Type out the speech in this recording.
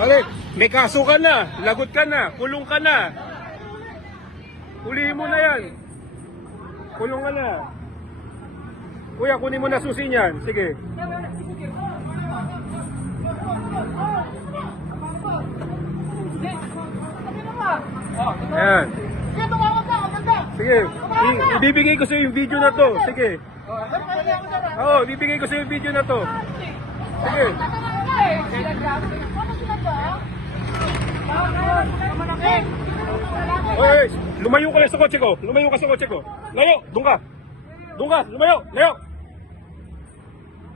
Balik, may kaso ka na, lagot ka na, kulong ka na. Hulihin mo na yan. Kulong ka na. Kuya, kunin mo na susi niyan. Sige. Ayan. Sige. Ibibigay ko sa iyo yung video na to. Sige. Oo, ibibigay ko sa iyo yung video na to. Sige. Oy, lumayo ka lang sa kotse ko. Lumayo ka sa kotse ko. Layo, doon ka. Doon ka, lumayo, layo.